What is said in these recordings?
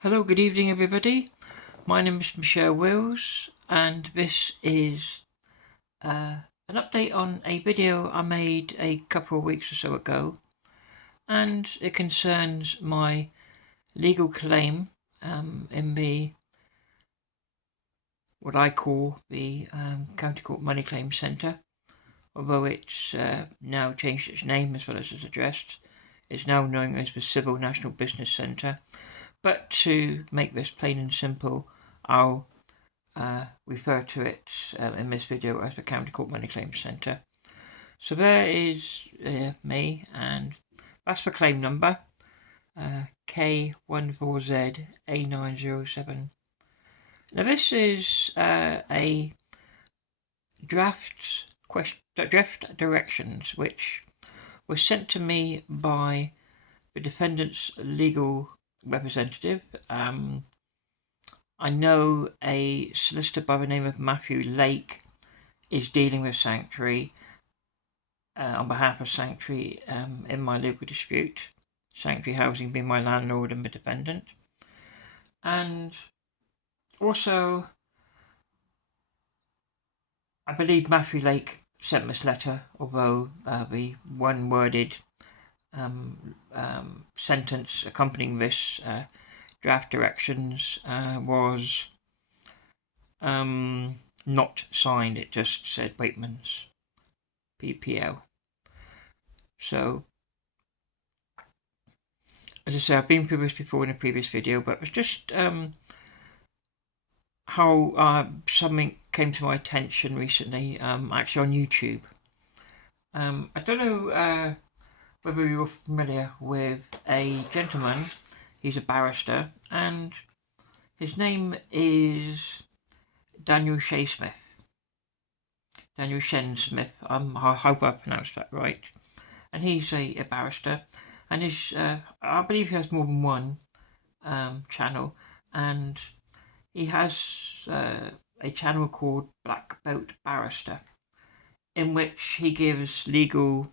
Hello, good evening everybody. My name is Michelle Wills and this is an update on a video I made a couple of weeks or so ago, and it concerns my legal claim in the what I call the County Court Money Claim Centre, although it's now changed its name as well as its address. It's now known as the Civil National Business Centre. But to make this plain and simple, I'll refer to it in this video as the County Court Money Claims Centre. So there is me, and that's the claim number, K14Z A907. Now this is a draft directions which was sent to me by the defendant's legal representative. I know a solicitor by the name of Matthew Lake is dealing with Sanctuary on behalf of Sanctuary in my legal dispute. Sanctuary Housing being my landlord and the defendant. And also, I believe Matthew Lake sent this letter, although the one-worded sentence accompanying this draft directions was not signed. It just said Waitman's PPL. So, as I say, I've been through this before in a previous video, but it's just how something came to my attention recently, actually on YouTube. I don't know whether you're familiar with a gentleman. He's a barrister, and his name is Daniel Shen Smith. I hope I pronounced that right. And he's a barrister, and I believe he has more than one channel, and he has a channel called Black Belt Barrister, in which he gives legal,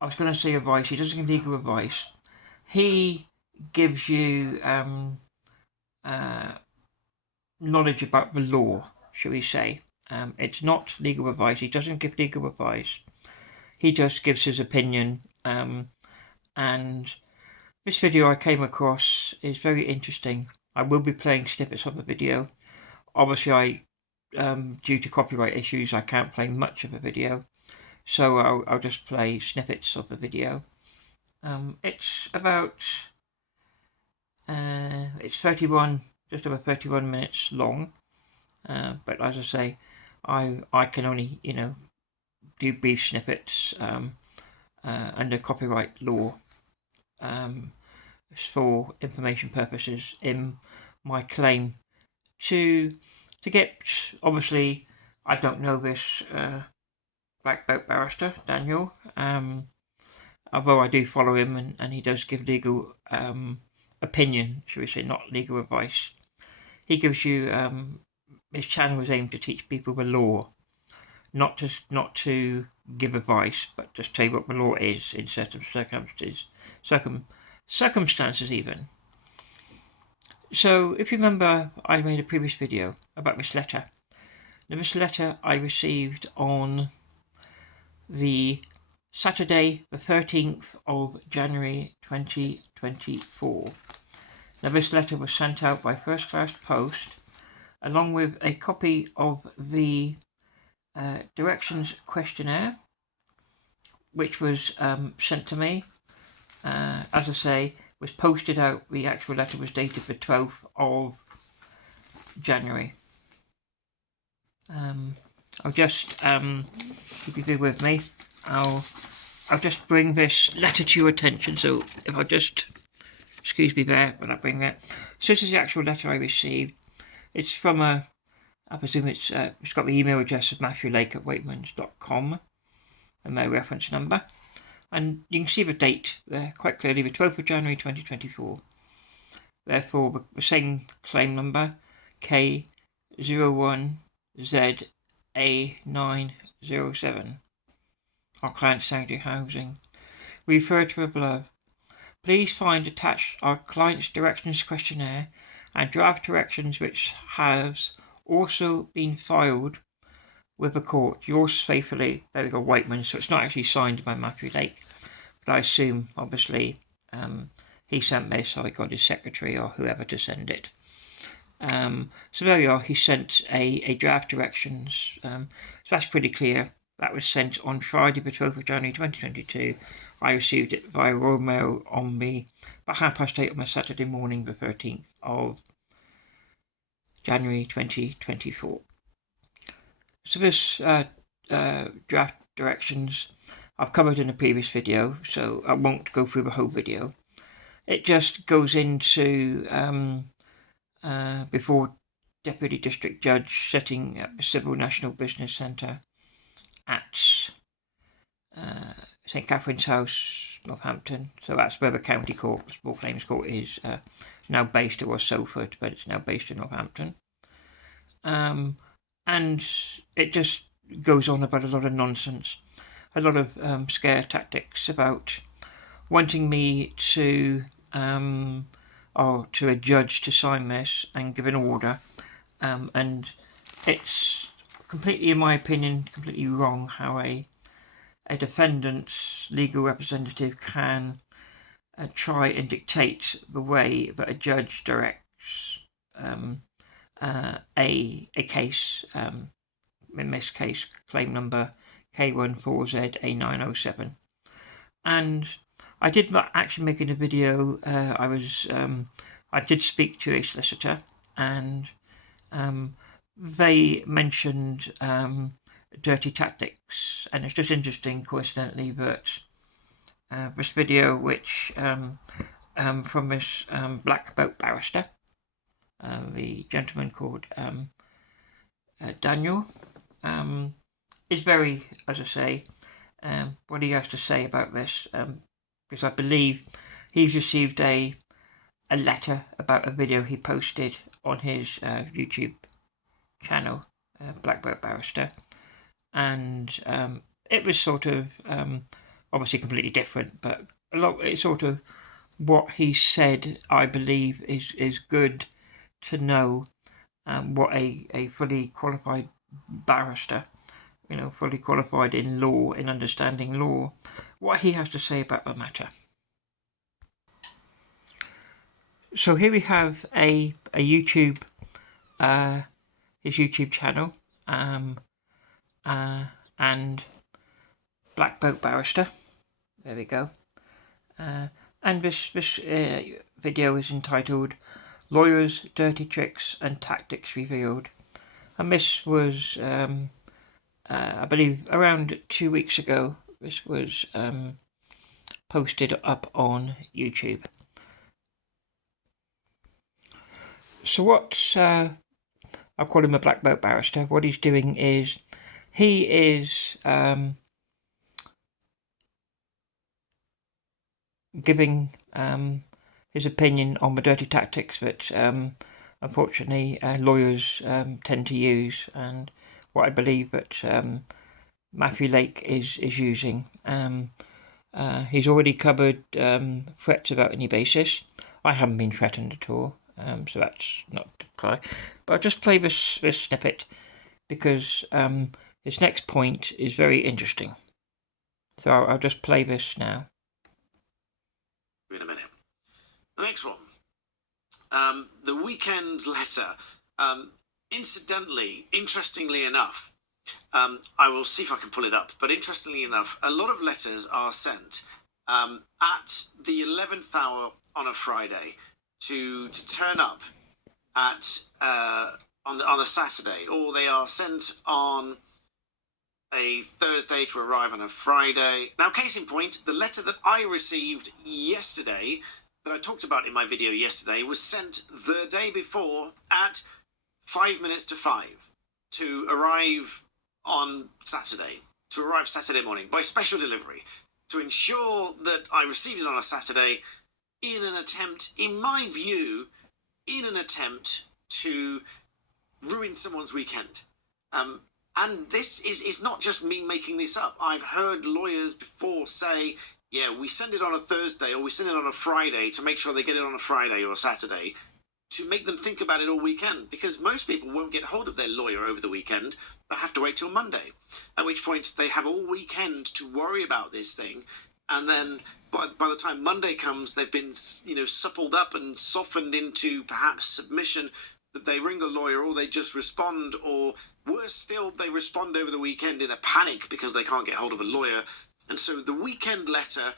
I was going to say advice, he doesn't give legal advice. He gives you knowledge about the law, shall we say. It's not legal advice. He doesn't give legal advice. He just gives his opinion. And this video I came across is very interesting. I will be playing snippets of the video. Obviously, due to copyright issues, I can't play much of the video, so I'll just play snippets of the video. It's about it's 31, just over 31 minutes long. But as I say, I can only do brief snippets under copyright law for information purposes in my claim to get, obviously I don't know this Black Belt Barrister Daniel, although I do follow him, and he does give legal opinion, should we say, not legal advice. He gives you his channel is aimed to teach people the law, not to give advice, but just tell you what the law is in certain circumstances even. So, if you remember, I made a previous video about this letter. Now, this letter I received on the Saturday, the 13th of January 2024. Now, this letter was sent out by first class post, along with a copy of the directions questionnaire, which was sent to me. As I say, was posted out. The actual letter was dated the 12th of January. I'll just, if you be with me, I'll just bring this letter to your attention. So if I just, excuse me there when I bring it. So this is the actual letter I received. It's from I presume it's got the email address of Matthew Lake at waitmans.com and my reference number. And you can see the date there quite clearly, the 12th of January 2024. Therefore, the same claim number, K01ZA907. Our client Sanctuary Housing. We refer to the above. Please find attached our client's directions questionnaire and draft directions which has also been filed with the court. Yours faithfully, Berger Whiteman. So it's not actually signed by Matthew Lake, but I assume, obviously, he sent this, so I got his secretary or whoever to send it. So there we are, he sent a draft directions, so that's pretty clear. That was sent on Friday the 12th of January 2022. I received it via Royal Mail on the about 8:30 on a Saturday morning, the 13th of January 2024. So this draft directions I've covered in a previous video, so I won't go through the whole video. It just goes into before Deputy District Judge setting up the Civil National Business Centre at St Catherine's House, Northampton. So that's where the County Court, Small Claims Court, is now based. It was Salford, but it's now based in Northampton. And it just goes on about a lot of nonsense, a lot of scare tactics about wanting me to or to a judge to sign this and give an order, and it's completely, in my opinion, completely wrong how a defendant's legal representative can try and dictate the way that a judge directs a case, in this case claim number K14ZA907. And I did not actually make in a video. I did speak to a solicitor, and they mentioned dirty tactics, and it's just interesting, coincidentally, that this video, which from this black belt barrister, the gentleman called Daniel, is very, as I say, what he has to say about this, because I believe he's received a letter about a video he posted on his YouTube channel, Black Belt Barrister, and it was sort of obviously completely different, but a lot. It's sort of what he said. I believe is good to know what a fully qualified barrister, fully qualified in law, in understanding law, what he has to say about the matter. So here we have a YouTube, his YouTube channel, and Black Belt Barrister. There we go. And this video is entitled "Lawyers' Dirty Tricks and Tactics Revealed," and this was, I believe, around 2 weeks ago. This was posted up on YouTube. So what, I'll call him a black belt barrister. What he's doing is, he is giving his opinion on the dirty tactics that unfortunately lawyers tend to use, and what I believe that Matthew Lake is using. He's already covered threats without any basis. I haven't been threatened at all, so that's not to apply. But I'll just play this snippet because his next point is very interesting. So I'll just play this now. In a minute. The next one. The weekend letter. Incidentally, interestingly enough, I will see if I can pull it up, but interestingly enough, a lot of letters are sent at the 11th hour on a Friday to turn up at on a Saturday, or they are sent on a Thursday to arrive on a Friday. Now, case in point, the letter that I received yesterday, that I talked about in my video yesterday, was sent the day before at 5 minutes to 5 to arrive on Saturday, to arrive Saturday morning by special delivery, to ensure that I received it on a Saturday in an attempt, in my view, to ruin someone's weekend. And this is not just me making this up. I've heard lawyers before say, yeah, we send it on a Thursday or we send it on a Friday to make sure they get it on a Friday or a Saturday, to make them think about it all weekend, because most people won't get hold of their lawyer over the weekend. They'll have to wait till Monday, at which point they have all weekend to worry about this thing. And then by the time Monday comes, they've been, suppled up and softened into perhaps submission, that they ring a lawyer or they just respond, or worse still, they respond over the weekend in a panic because they can't get hold of a lawyer. And so the weekend letter,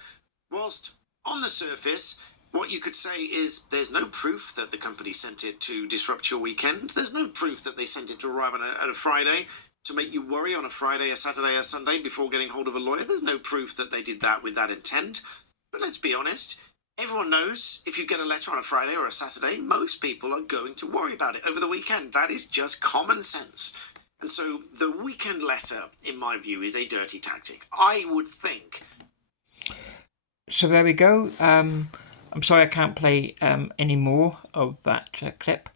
whilst on the surface, what you could say is there's no proof that the company sent it to disrupt your weekend. There's no proof that they sent it to arrive on a Friday to make you worry on a Friday, a Saturday, a Sunday before getting hold of a lawyer. There's no proof that they did that with that intent. But let's be honest, everyone knows if you get a letter on a Friday or a Saturday, most people are going to worry about it over the weekend. That is just common sense. And so the weekend letter, in my view, is a dirty tactic. I would think. So there we go. I'm sorry I can't play any more of that clip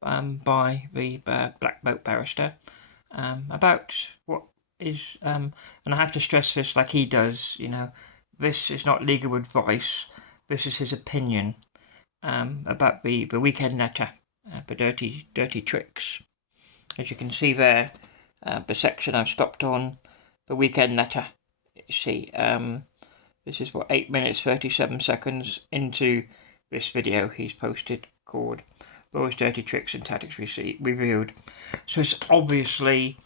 by the Black Belt barrister about what is, and I have to stress this like he does, this is not legal advice, this is his opinion about the weekend letter, the dirty tricks. As you can see there, the section I've stopped on, the weekend letter. You see, this is 8 minutes 37 seconds into this video he's posted called Lawyers' Dirty Tricks and Tactics Revealed. So it's obviously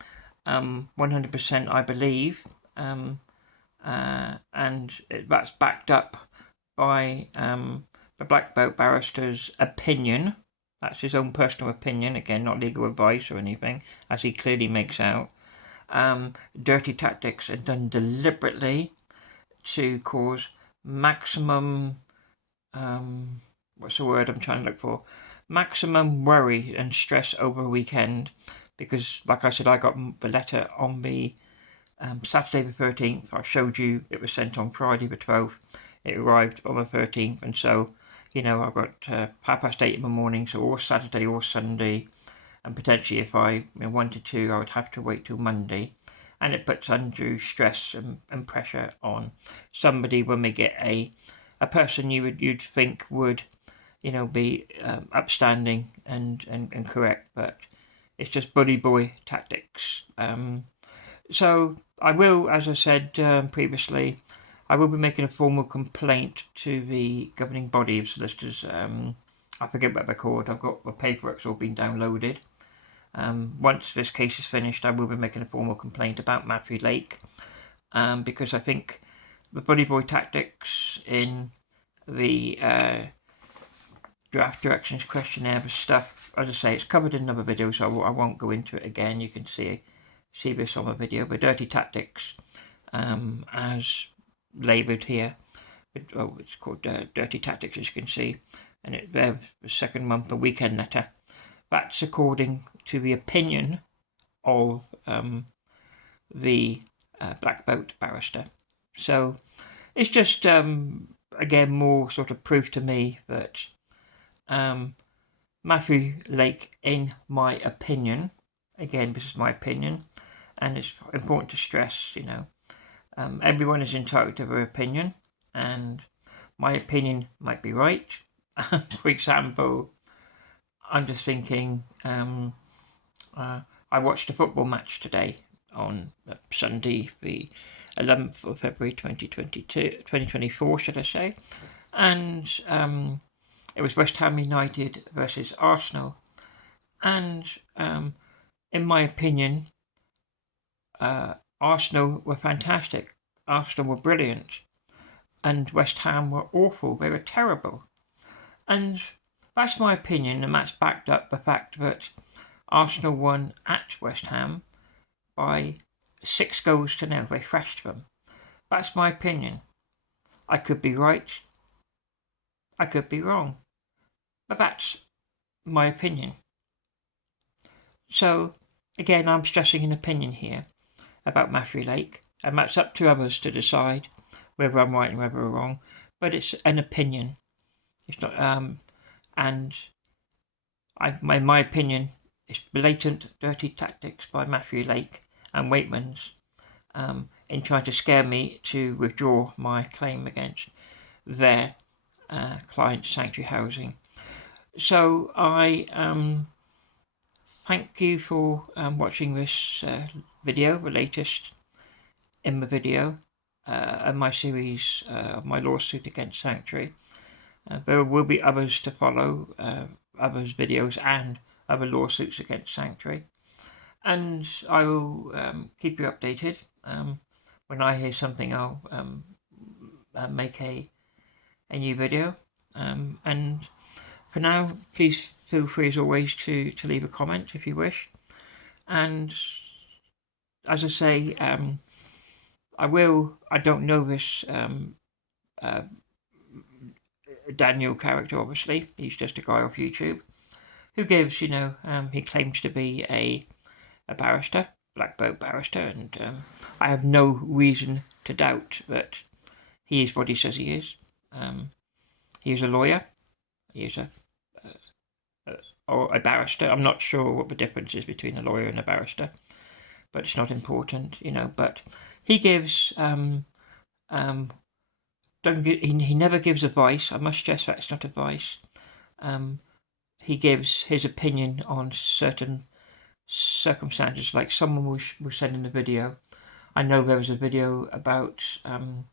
100% I believe, and that's backed up by the Black Belt barrister's opinion. That's his own personal opinion, again, not legal advice or anything, as he clearly makes out. Dirty tactics are done deliberately to cause maximum, what's the word I'm trying to look for? Maximum worry and stress over a weekend. Because, like I said, I got the letter on the Saturday the 13th. I showed you it was sent on Friday the 12th. It arrived on the 13th, and so, I've got 8:30 in the morning, so or Saturday or Sunday, and potentially if I wanted to, I would have to wait till Monday, and it puts undue stress and pressure on somebody when they get a person you'd think would, be upstanding and correct, but it's just bully boy tactics. So I will, as I said previously, I will be making a formal complaint to the governing body of solicitors. I forget what they're called. I've got the paperwork's all been downloaded. Once this case is finished, I will be making a formal complaint about Matthew Lake, because I think the bully boy tactics in the draft directions questionnaire, the stuff, as I say, it's covered in another video, so I won't go into it again. You can see this on the video. The dirty tactics, as labelled here, it's called dirty tactics, as you can see, and there's the second month, the weekend letter. That's according to the opinion of the Black Belt barrister. So it's just again more sort of proof to me that Matthew Lake, in my opinion, again this is my opinion, and it's important to stress, everyone is entitled to their opinion, and my opinion might be right. For example, I'm just thinking, I watched a football match today on Sunday, the 11th of February 2024, should I say, and it was West Ham United versus Arsenal, and in my opinion, Arsenal were fantastic, Arsenal were brilliant, and West Ham were awful, they were terrible. And that's my opinion, and that's backed up the fact that Arsenal won at West Ham by 6-0. They thrashed them. That's my opinion. I could be right, I could be wrong, but that's my opinion. So, again, I'm stressing an opinion here about Matthew Lake, and that's up to others to decide whether I'm right and whether I'm wrong, but it's an opinion. It's not, and my opinion is blatant dirty tactics by Matthew Lake and Waitmans. in trying to scare me to withdraw my claim against their client Sanctuary Housing. So I thank you for watching this video, the latest in the video and my series of my lawsuit against Sanctuary. There will be others to follow, others videos and other lawsuits against Sanctuary, and I will keep you updated. When I hear something, I'll make a new video, and for now, please feel free as always to leave a comment if you wish. And as I say, I don't know this Daniel character, obviously. He's just a guy off YouTube who gives, he claims to be a barrister, black belt barrister, and I have no reason to doubt that he is what he says he is. He is a lawyer. He is or a barrister. I'm not sure what the difference is between a lawyer and a barrister, but it's not important, But he gives he never gives advice. I must stress that it's not advice. He gives his opinion on certain circumstances, like someone was sending a video. I know there was a video about an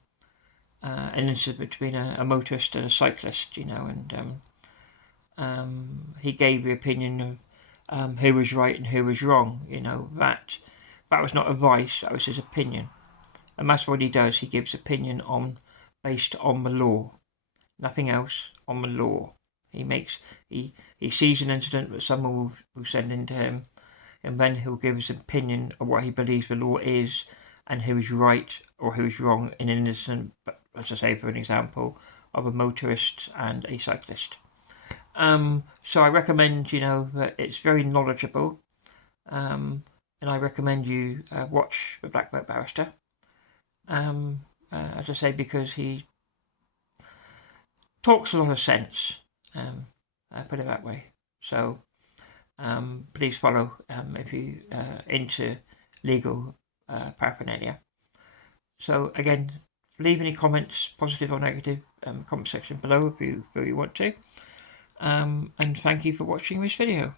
incident between a motorist and a cyclist, and he gave the opinion of who was right and who was wrong. That was not advice, that was his opinion. And that's what he does. He gives opinion based on the law, nothing else, on the law. He sees an incident that someone will send in to him, and then he'll give his opinion of what he believes the law is and who is right or who is wrong in an incident, as I say, for an example, of a motorist and a cyclist. So I recommend, that it's very knowledgeable, and I recommend you watch The Black Belt Barrister, as I say, because he talks a lot of sense, I put it that way. So please follow if you into legal paraphernalia. So again, leave any comments, positive or negative, comment section below if you want to. And thank you for watching this video.